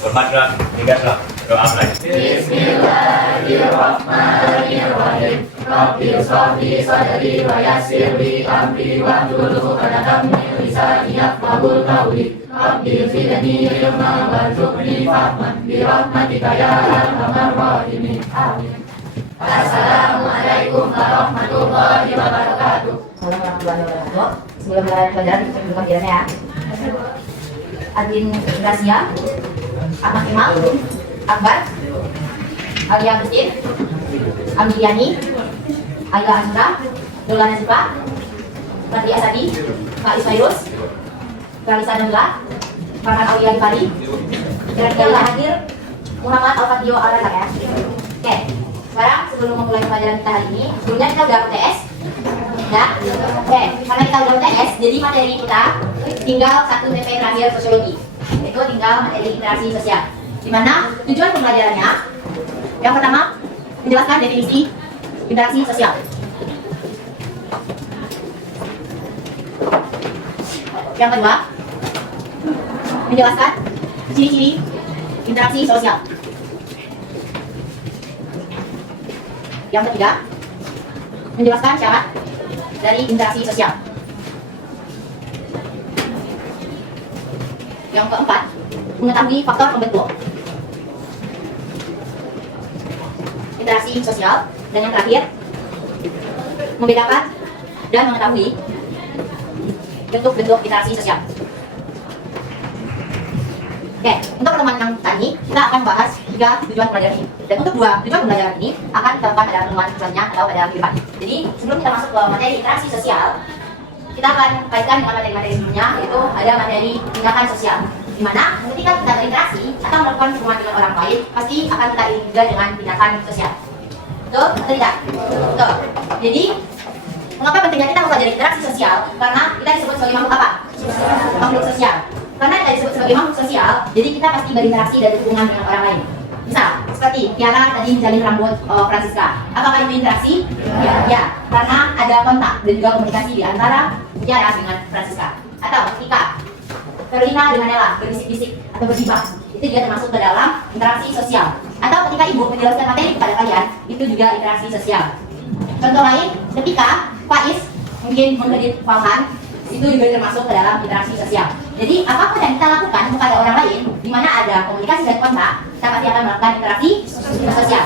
Hormatlah, tingkatlah doa mulai. Bismillahirrahmanirrahim. Rabbi sholli sadri wa yassir li amri wa hlul 'uqdatam min lisani yafqahul qawli. Rabbi zidni ilma warzuqni fahman bi rahmatika ya arhamar rahimin. Amin. Assalamualaikum warahmatullahi wabarakatuh. Assalamualaikum warahmatullahi wabarakatuh. Sebelum mulai pelajaran kita buka kiranya ya. Adin Gracia, Ahmad Kemal, Akbar, Alia Agustin, Amdiani, Ayla Azura, Dola Nazifa, Radhi Asadi, Kak Ismailus, Kalisa Nabila, Farhan Aulia Bali, Kira-kira hadir Muhammad Al-Fatihio Al-Razak ya. Oke, sekarang sebelum memulai pelajaran kita hari ini, sebelumnya kita udah UTS ya. Oke, karena kita udah UTS, jadi materi kita tinggal satu TP terakhir sosiologi, yaitu tinggal materi interaksi sosial, dimana tujuan pembelajarannya yang pertama menjelaskan definisi interaksi sosial. Yang kedua menjelaskan ciri-ciri interaksi sosial. Yang ketiga menjelaskan syarat dari interaksi sosial. Yang keempat mengetahui faktor pembentuk interaksi sosial. Dan yang terakhir membedakan dan mengetahui bentuk-bentuk interaksi sosial. Oke, untuk teman yang tadi kita akan bahas 3 tujuan pelajaran ini. Dan untuk 2 tujuan pelajaran ini akan diterapkan pada pertemuan selanjutnya atau pada minggu depan. Jadi sebelum kita masuk ke materi interaksi sosial, kita akan kaitkan dengan materi-materi sebelumnya, yaitu ada materi tindakan sosial, di mana ketika kita berinteraksi atau melakukan hubungan dengan orang lain, pasti akan kita iringi juga dengan tindakan sosial. Betul atau tidak? Betul. Jadi mengapa pentingnya kita mempelajari interaksi sosial? Karena kita disebut sebagai makhluk apa? Makhluk sosial. Karena kita disebut sebagai makhluk sosial, jadi kita pasti berinteraksi dan berhubungan dengan orang lain. Misal, seperti Tiara tadi menjalin rambut Francisca. Apakah itu interaksi? Ya, karena ada kontak dan juga komunikasi di antara Tiara dengan Francisca. Atau ketika Carolina dengan Ella berbisik-bisik atau bergibah, itu juga termasuk ke dalam interaksi sosial. Atau ketika ibu menjelaskan materi kepada kalian, itu juga interaksi sosial. Contoh lain, ketika Faiz mungkin mengkredit Farhan, itu juga termasuk ke dalam interaksi sosial. Jadi apapun yang kita lakukan kepada orang lain, di mana ada komunikasi dan kontak, kita pasti akan melakukan interaksi sosial.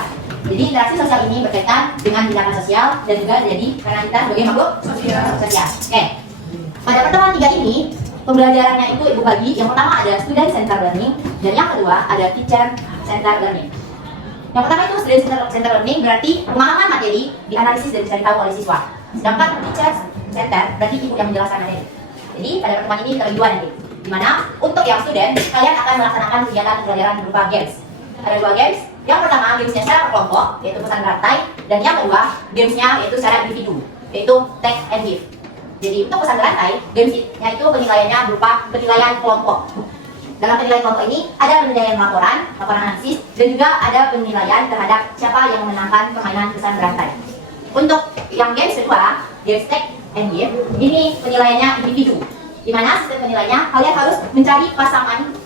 Jadi interaksi sosial ini berkaitan dengan tindakan sosial dan juga jadi karena kita sebagai makhluk sosial. Oke. Pada pertemuan 3 ini, pembelajarannya itu ibu bagi. Yang pertama ada student center learning dan yang kedua ada teacher center learning. Yang pertama itu student center learning berarti pemahaman materi dianalisis dan dicari tahu oleh siswa. Sedangkan teacher center berarti ibu yang menjelaskan materi. Jadi pada pertemuan ini terbagi 2 nanti, dimana untuk yang student kalian akan melaksanakan kegiatan pembelajaran berupa games. Ada 2 games. Yang pertama gamesnya secara kelompok, yaitu pesan berantai, dan yang kedua gamesnya yaitu secara individu, yaitu take and give. Jadi untuk pesan berantai, gamesnya itu penilaiannya berupa penilaian kelompok. Dalam penilaian kelompok ini ada penilaian laporan analisis, dan juga ada penilaian terhadap siapa yang memenangkan permainan pesan berantai. Untuk yang games kedua, games take and give, ini penilaiannya individu, di mana sistem penilaiannya kalian harus mencari pasangan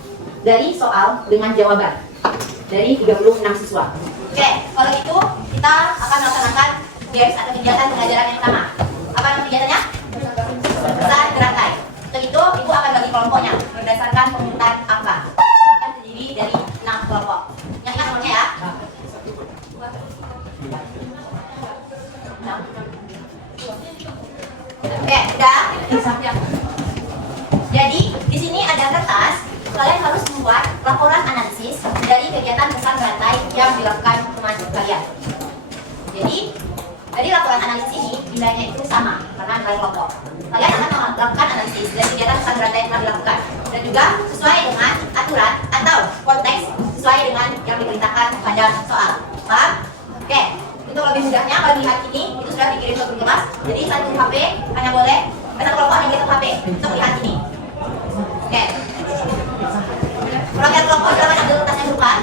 dari soal dengan jawaban dari 36 siswa. Oke, kalau gitu kita akan melaksanakan games atau kegiatan pembelajaran yang pertama. Apa nama kegiatannya? Pesan berantai. Untuk itu ibu akan bagi kelompoknya berdasarkan pengurutan angka. Akan terdiri dari 6 kelompok. Yang ingat nomornya ya. Oke, udah. Jadi di sini ada kertas. Kalian harus membuat laporan analisis dari kegiatan pesan berantai yang dilakukan teman kalian. Jadi dari laporan analisis ini nilainya itu sama karena nilai kelompok. Kalian akan melakukan analisis dari kegiatan pesan berantai yang telah dilakukan dan juga sesuai dengan aturan atau konteks sesuai dengan yang diperintahkan pada soal. Paham? Oke. Untuk lebih mudahnya kalau lihat ini itu sudah dikirim ke grup kelas. Jadi satu HP hanya boleh satu kelompok hanya satu HP untuk melihat ini. Oke. Perwakilan kelompok silakan ambil kertasnya bukan.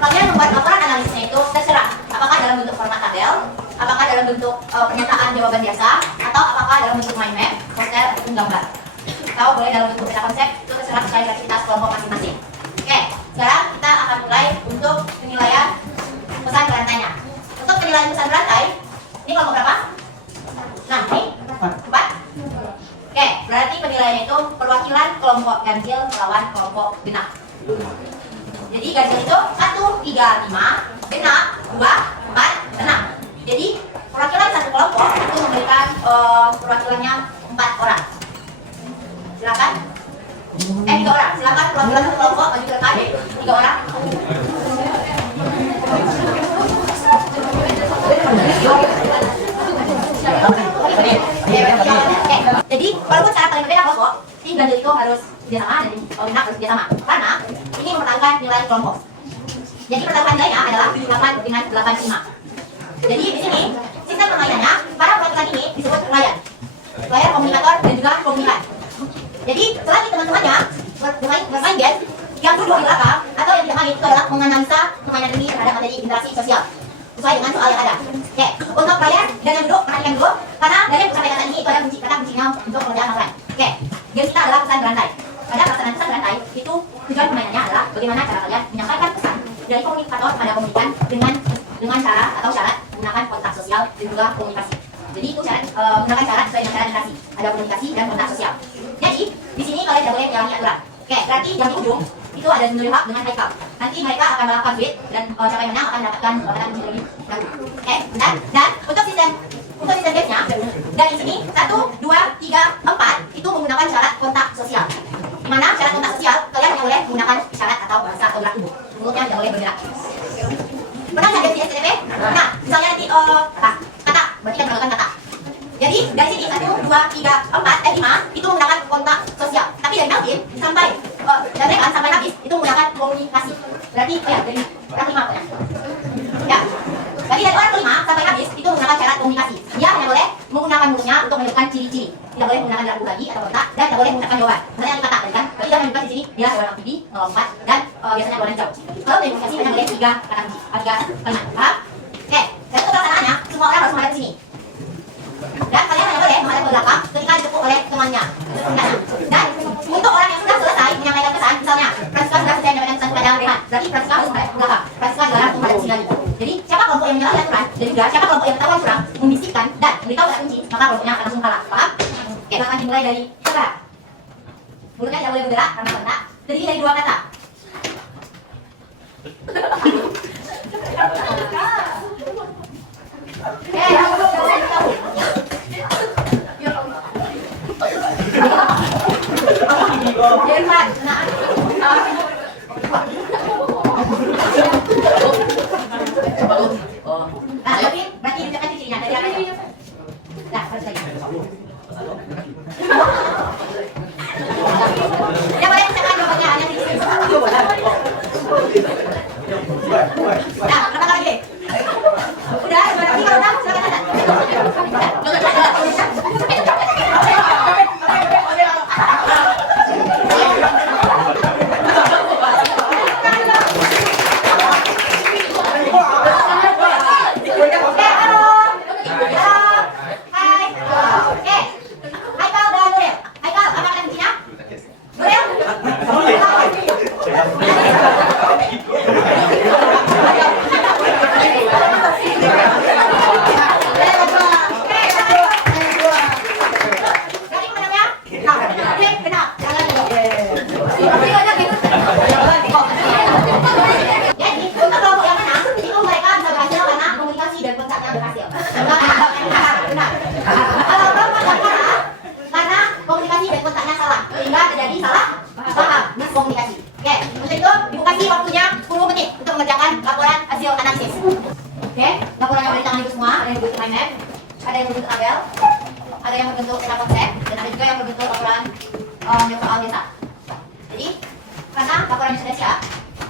Kalian membuat jawaban biasa atau apakah dalam bentuk mind map, poster, ataupun gambar. Atau boleh dalam bentuk peta konsep, itu terserah sesuai kreativitas kelompok masing-masing. Oke, sekarang kita akan mulai untuk penilaian pesan berantainya. Untuk penilaian pesan berantai, ini kelompok berapa? 6, ini 4. Oke, berarti penilaiannya itu perwakilan kelompok ganjil melawan kelompok genap. Jadi ganjil itu 1, 3, 5, genap 2, 4, 6. Jadi perwakilan satu kelompok itu memberikan perwakilannya 4 orang. Silakan. 3 orang. Silakan perwakilan satu kelompok maju ke depan. 3 orang. Jadi walaupun cara paling berbeda kelompok, tim ganjil itu harus kerjasama dan genap harus kerjasama. Karena ini mempertahankan nilai kelompok. Jadi pertahankan nilainya adalah 8 dengan 85. Jadi di sini sistem permainannya para perwakilan ini disebut pelayan, pelayan komunikator dan juga komunikan. Jadi selagi teman-temannya bermain game, yang duduk di belakang atau yang tidak main itu adalah menganalisa permainan ini terhadap materi interaksi sosial sesuai dengan soal yang ada. Oke, untuk pelayan dan yang duduk perhatikan dulu karena dari yang sampaikan tadi itu ada kata kuncinya untuk pengerjaan masalah. Oke, game kita adalah pesan berantai. Pada pelaksanaan pesan berantai itu tujuan permainannya adalah bagaimana cara kalian menyampaikan pesan dari komunikator pada komunikan dengan cara atau syarat menggunakan kontak sosial dan juga komunikasi. Jadi itu syarat menggunakan syarat sesuai dengan syarat interaksi. Ada komunikasi dan kontak sosial. Jadi di sini kalian tidak boleh menyalahi aturan. Oke, berarti yang di ujung itu ada Nurhak dengan Haikal. Nanti mereka akan melakukan duit dan siapa yang menang akan mendapatkan kata kunci lebih baru. Oke, dan untuk sistem game-nya dari sini 1, 2, 3, 4 itu menggunakan syarat kontak sosial. Di mana syarat kontak sosial kalian hanya boleh menggunakan isyarat atau bahasa atau gerak tubuh. Mulutnya tidak boleh bergerak. Pernah nggak game STP? Nah, misalnya nanti kata, berarti kan menggunakan kata. Jadi dari sini 1, 2, 3, 4, 5 itu menggunakan kontak sosial. Tapi dari Melvin sampai sampai habis itu menggunakan komunikasi. Berarti dari orang 5 pokoknya. Ya. Jadi dari orang kelima sampai habis itu menggunakan syarat komunikasi. Dia hanya boleh menggunakan mulutnya untuk menunjukkan ciri-ciri. Tidak boleh menggunakan gerak lagi atau kontak dan tidak boleh menggunakan jawaban. Misalnya kata tadi kan, berarti dia menunjukkan di sini dia jawaban aktivi, melompat dan biasanya jawaban jauh. Kalau komunikasi hanya boleh 3 kata kunci, 3 kalimat. Paham? Oke, dan untuk pelaksanaannya semua orang harus menghadap ke sini. Dan kalian hanya boleh menghadap ke belakang ketika ditepuk oleh temannya. Dan untuk orang yang sudah selesai menyampaikan pesan, misalnya Francisca sudah selesai menyampaikan pesan kepada Rehan, berarti Francisca harus menghadap ke belakang. Francisca dilarang untuk menghadap ke sini lagi. Jadi siapa kelompok yang menyalahi aturan dan juga siapa kelompok yang ketahuan curang membisikkan dan memberitahu kata kunci, maka kelompoknya akan langsung kalah. Paham? Oke, silakan dimulai dari sekarang. Mulutnya tidak boleh bergerak karena kontak. Terdiri dari 2 kata. Berarti diucapkan ciri-cirinya dari apa itu? Nah, harus lagi. Ya boleh ucapkan jawabannya hanya di sini. Nah, berapa kali lagi? Udah, berarti kalau udah silakan ada yang berbentuk tabel, ada yang berbentuk peta konsep, dan ada juga yang berbentuk laporan soal biasa. Jadi, karena laporannya sudah siap,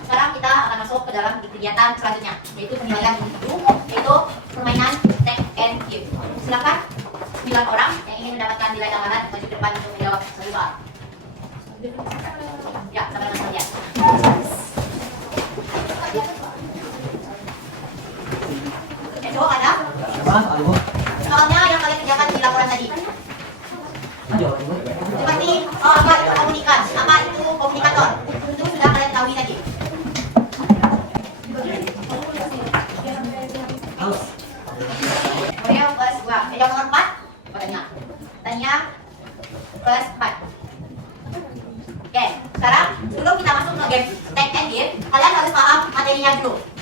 sekarang kita akan masuk ke dalam kegiatan selanjutnya, yaitu penilaian individu, yaitu permainan take and give. Silakan 9 orang yang ingin mendapatkan nilai tambahan maju ke depan untuk menjawab satu soal. Ya, sama dengan kalian. Ada? Soalnya yang kalian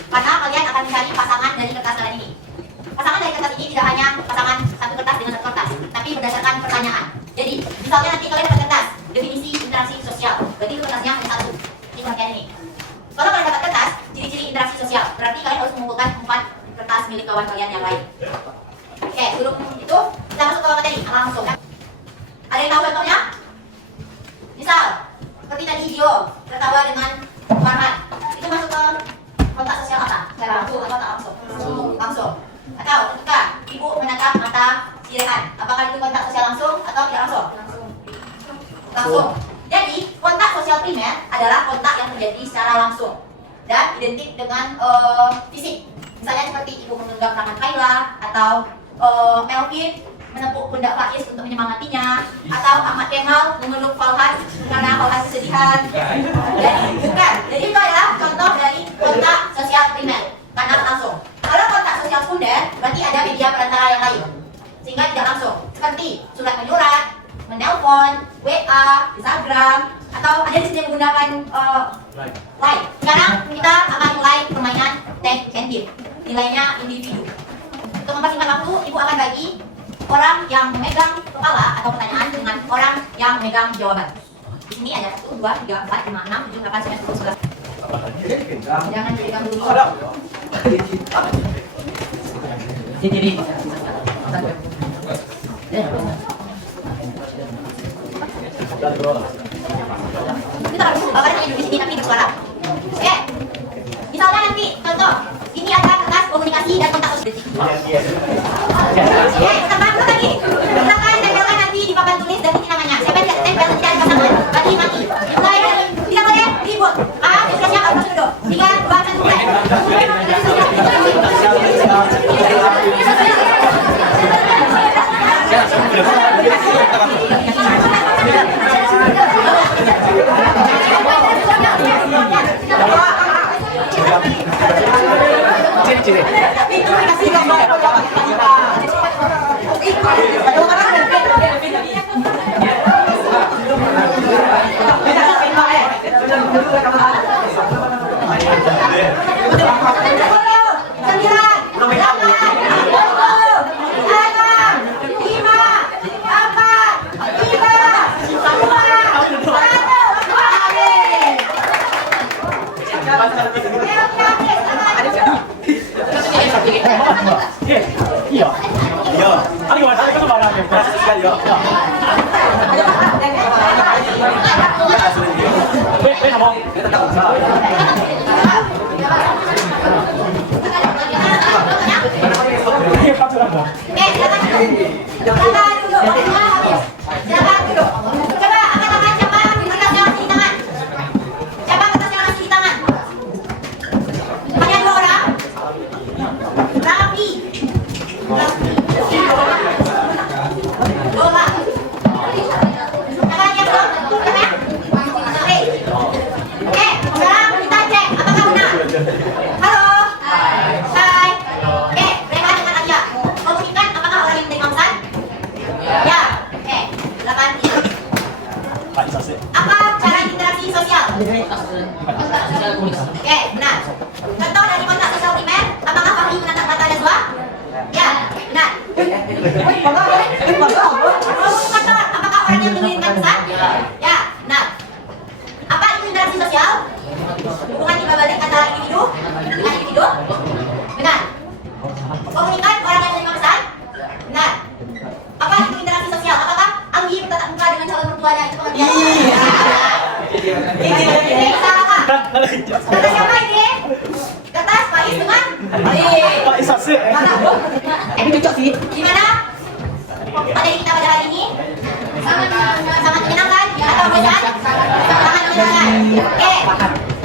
karena kalian akan mencari pasangan dari kertas kalian ini. Pasangan dari kertas ini tidak hanya pasangan satu kertas dengan satu kertas, tapi berdasarkan pertanyaan. Jadi, misalnya nanti kalian dapat kertas definisi interaksi sosial, berarti itu kertasnya hanya satu. Ini pengertian ini. Kalau kalian dapat kertas ciri-ciri interaksi sosial, berarti kalian harus mengumpulkan 4 kertas milik kawan kalian yang lain. Oke, sebelum itu kita masuk ke materi langsung. Ada yang tahu contohnya? Misal, seperti tadi hijau tertawa dengan Farhan, itu masuk ke kontak sosial apa? Langsung atau tak langsung? Langsung. Atau ketika ibu menatap mata si Rehan, apakah itu kontak sosial langsung atau tidak langsung? Langsung. Jadi kontak sosial primer adalah kontak yang terjadi secara langsung dan identik dengan fisik. Misalnya seperti ibu menggenggam tangan Kayla atau Melvin menepuk pundak Faiz untuk menyemangatinya, atau Ahmad Kemal memeluk Falhan karena Falhan kesedihan. Jadi itu adalah contoh dari kontak sosial primer karena langsung. Kalau kontak sosial sekunder berarti ada media perantara yang lain sehingga tidak langsung, seperti surat menyurat, menelpon, WA, Instagram, atau ada di sini menggunakan Line. Sekarang kita akan mulai permainan tag and tip. Nilainya individu. Untuk mempersingkat waktu, ibu akan bagi orang yang memegang kepala atau pertanyaan dengan orang yang memegang jawaban. Di sini ada 1, 2, 3, 4, 5, 6, 7, 8, 9, 10, 11. Jangan dipegang dulu. Jadi. Kita harus bawakan di sini tapi bersuara. Oke. Misalnya nanti contoh, ini ada kertas komunikasi dan kontak sosial. Oke, teman lagi. Silakan tempelkan nanti di papan tulis dan isi namanya. Siapa yang tempel tidak ada pasangan, berarti mati. Mulai dari tidak boleh ribut. Sudah siap harus dulu. 3, 2, 1, mulai.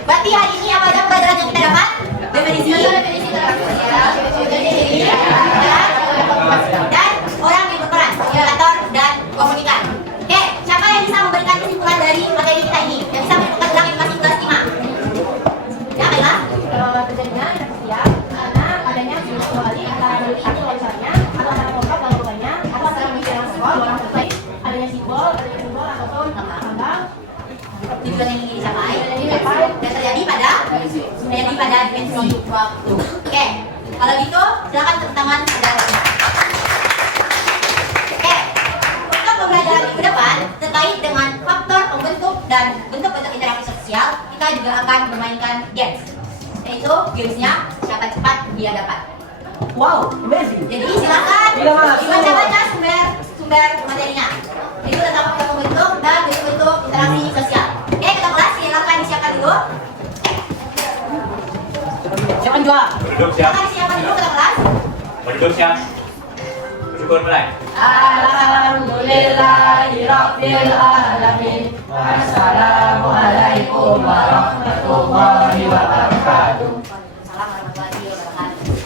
Berarti hari ini apa aja pelajaran yang kita dapat? Definisi dan orang yang berperan, moderator dan komunikan. Oke, siapa yang bisa memberikan kesimpulan dari materi kita ini? Yang bisa menentukan tentang edukasi kelas 5? Ya, Kayla? Terjadinya sosial karena adanya dua balik antara satu misalnya atau antara kelompok dan kelompoknya atau antara misalnya sekolah orang selesai adanya simbol ataupun lambang Tujuan yang ingin dicapai dan terjadi pada terjadi pada dimensi waktu. Oke, kalau gitu silakan tepuk tangan pada waktunya. Oke, untuk pembelajaran minggu depan terkait dengan faktor pembentuk dan bentuk-bentuk interaksi sosial, kita juga akan memainkan games, yaitu gamesnya siapa cepat dia dapat. Wow, amazing. Jadi silakan dibaca-baca sumber materinya. Itu tentang faktor pembentuk dan bentuk-bentuk interaksi sosial. Oke, kita kelas silakan disiapkan dulu. Siapa juga? Berduduk siap. Silakan disiapkan dulu kita kelas. Berduduk siap. Bersyukur mulai. Alhamdulillahirabbil alamin. Wassalamualaikum warahmatullahi wabarakatuh. Waalaikumsalam warahmatullahi wabarakatuh.